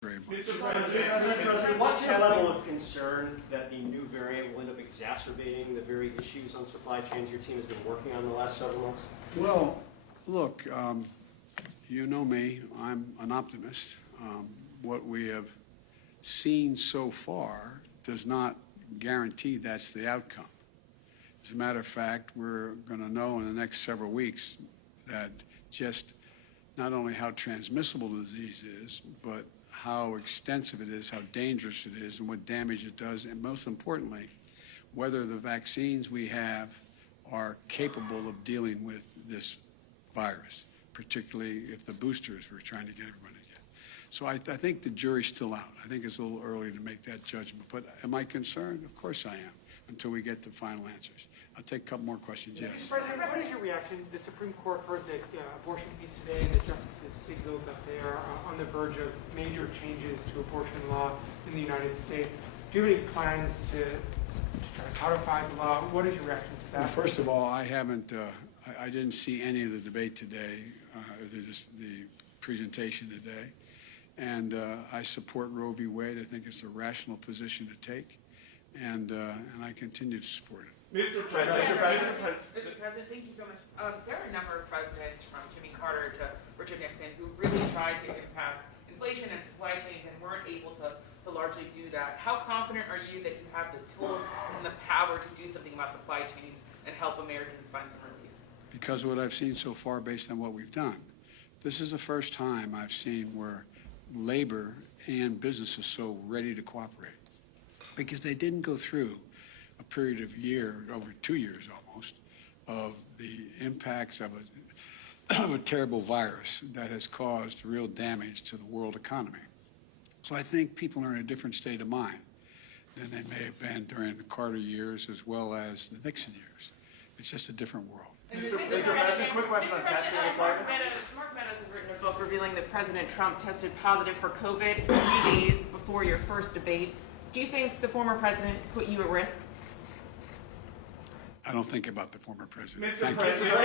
very much. Mr. President, what's the level of concern that the new variant will end up exacerbating the very issues on supply chains your team has been working on the last several months? Well, look, you know me, I'm an optimist. What we have seen so far does not guarantee that's the outcome. As a matter of fact, we're going to know in the next several weeks that just not only how transmissible the disease is, but how extensive it is, how dangerous it is, and what damage it does, and most importantly, whether the vaccines we have are capable of dealing with this virus, particularly if the boosters we're trying to get everybody to get. So I think the jury's still out. I think it's a little early to make that judgment. But am I concerned? Of course I am, until we get the final answers. I'll take a couple more questions. Yes. Mr. President, what is your reaction? The Supreme Court heard that abortion be today, and the justices signaled that they are on the verge of major changes to abortion law in the United States. Do you have any plans to try to codify the law? What is your reaction to that? Well, first of all, I haven't. I didn't see any of the debate today, the presentation today, and I support Roe v. Wade. I think it's a rational position to take, and I continue to support it. Mr. President, thank you so much. There are a number of presidents, from Jimmy Carter to Richard Nixon, who really tried to impact inflation and supply chains and weren't able to largely do that. How confident are you that you have the tools and the power to do something about supply chains and help Americans find some relief? Because of what I've seen so far based on what we've done. This is the first time I've seen where labor and business is so ready to cooperate. Because they didn't go through a period of over 2 years almost, of the impacts of a terrible virus that has caused real damage to the world economy. So I think people are in a different state of mind than they may have been during the Carter years as well as the Nixon years. It's just a different world. Mr. President, quick question on testing requirements. Mark Meadows has written a book revealing that President Trump tested positive for COVID 3 days before your first debate. Do you think the former president put you at risk? I don't think about the former president. Mr. President,